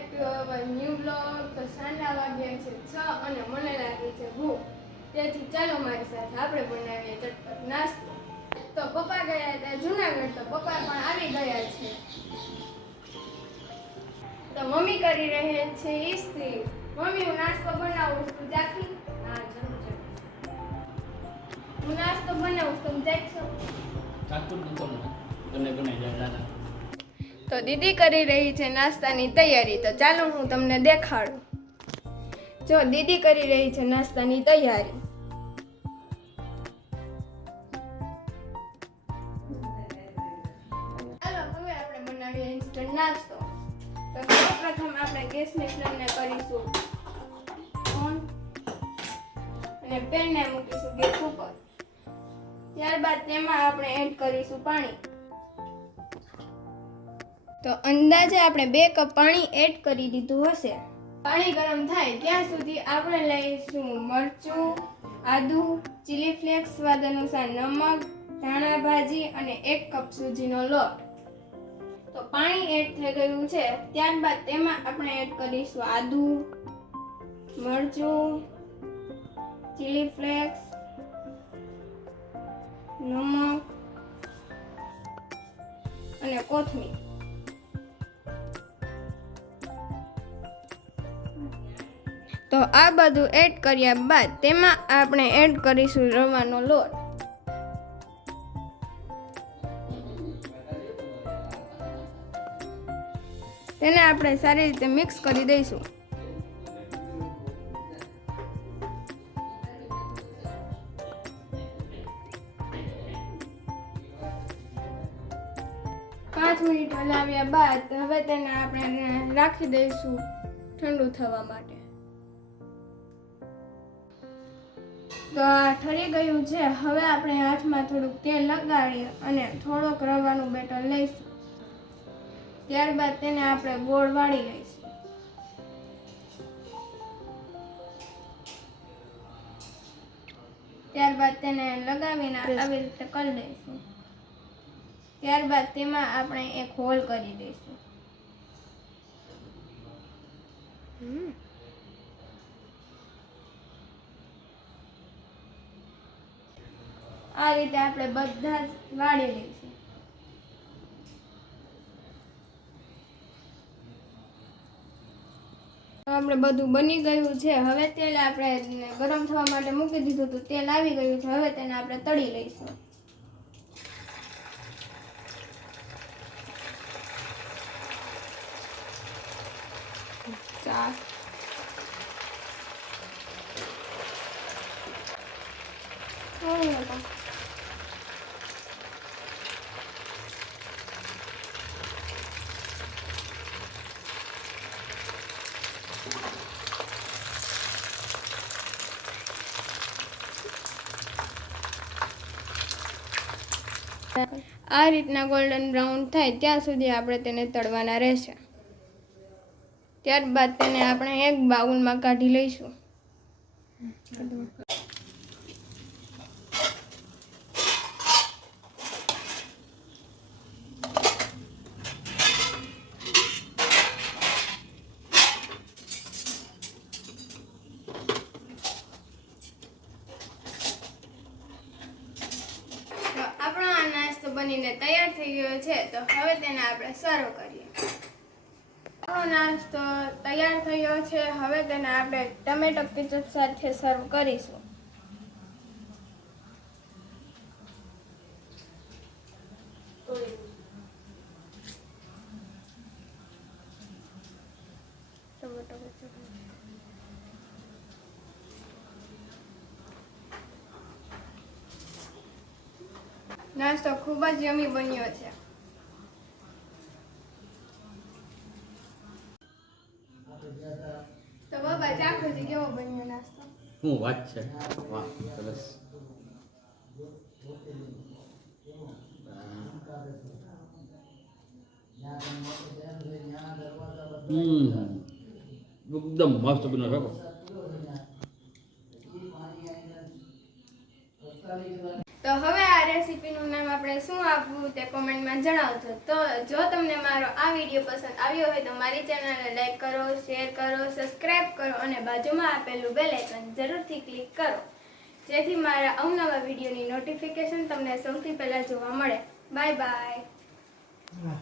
Back to our new blog તો સાંજના વાગ્યા છે છ અને મને લાગી છે ભૂખ તેથી ચાલો મારી સાથે આપણે બનાવીએ ચટપટ નાસ્તો. તો પપ્પા ગયા હતા જુનાગઢ, તો પપ્પા પણ આવી ગયા છે. તો મમ્મી કરી રહે છે ઇસ્ત્રી મમ્મી, હું નાસ્તો બનાવું છું, જાખી? હા, જરૂર છે હું નાસ્તો બનાવું તમે જાગશો જાગતું તમને. બનાવી જાય દાદા તો દીદી કરી રહી છે નાસ્તાની તૈયારી. તો ચાલો હું તમને દેખાડું. જો, દીદી કરી રહી છે નાસ્તાની તૈયારી. ચાલો, હવે આપણે બનાવીએ નાસ્તો. તો સૌપ્રથમ આપણે ગેસની ફ્લેમને કરીશું. ઓન. અને પેનને મૂકીશું ગેસ ઉપર. ત્યારબાદ તેમાં આપણે એડ કરીશું પાણી. તો અંદાજે આપણે બે કપ પાણી એડ કરી દીધું હશે. પાણી ગરમ થાય ત્યાં સુધી આપણે લઈશું મરચું, આદુ ચીલી ફ્લેક્સ સ્વાદ અનુસાર નમક, ધાણા ભાજી અને એક કપ સૂજીનો લોટ. તો પાણી એડ થઈ ગયું છે. ત્યારબાદ તેમાં આપણે એડ કરીશું આદુ, મરચું ચીલી ફ્લેક્સ નમક અને કોથમીર. તો આ બધું એડ કર્યા બાદ તેમાં આપણે એડ કરીશું રવાનો લોટ. તેને આપણે સારી રીતે મિક્સ કરી દઈશું. પાંચ મિનિટ હલાવ્યા બાદ હવે તેને આપણે રાખી દઈશું ઠંડુ થવા માટે. તો આ ઠરી ગયું છે. હવે આપણે હાથમાં થોડુંક તેલ લગાડીએ અને થોડોક રવાનું બેટર લઈશું. ત્યારબાદ તેને આપણે ગોળ વાળી લઈશું. ત્યારબાદ તેને લગાવીને આવી રીતે કરી દઈશું. ત્યારબાદ તેમાં આપણે એક હોલ કરી દઈશું. આ રીતે આપણે બધા જ વાળી લઈશું આપણે બધું બની ગયું છે. હવે તેલ આપણે ગરમ થવા માટે મૂકી દીધું હતું. તેલ આવી ગયું છે. હવે તેને આપણે તળી લઈશું. ચાર. આ રીતના ગોલ્ડન બ્રાઉન થાય ત્યાં સુધી આપણે તેને તળવાના રહેશે. ત્યારબાદ તેને આપણે એક બાઉલમાં કાઢી લઈશું તો આપણો આ નાસ્તો બનીને તૈયાર થઈ ગયો છે, તો હવે તેને આપણે સર્વ કરીએ. આપણો નાસ્તો તૈયાર થયો છે, હવે તેને આપણે ટમેટો કેચપ સાથે સર્વ કરીશું. ટમેટો કેચપ નાસ્તો ખૂબ જ યમી બન્યો છે. તો બાબા ચાખોજી કેવો બન્યો નાસ્તો? હું વાત છે? વાહ, સરસ. એકદમ મસ્ત બન્યો છે તો હવે આ રેસીપીનું નામ આપણે શું આપવું તે કોમેન્ટમાં જણાવજો. તો જો તમને મારો આ વીડિયો પસંદ આવ્યો હોય તો મારી ચેનલને લાઈક કરો, શેર કરો, સબસ્ક્રાઇબ કરો અને બાજુમાં આપેલું બેલ જરૂરથી ક્લિક કરો. જેથી મારા અવનવા વિડીયોની નોટિફિકેશન તમને સૌથી પહેલાં જોવા મળે. Bye bye.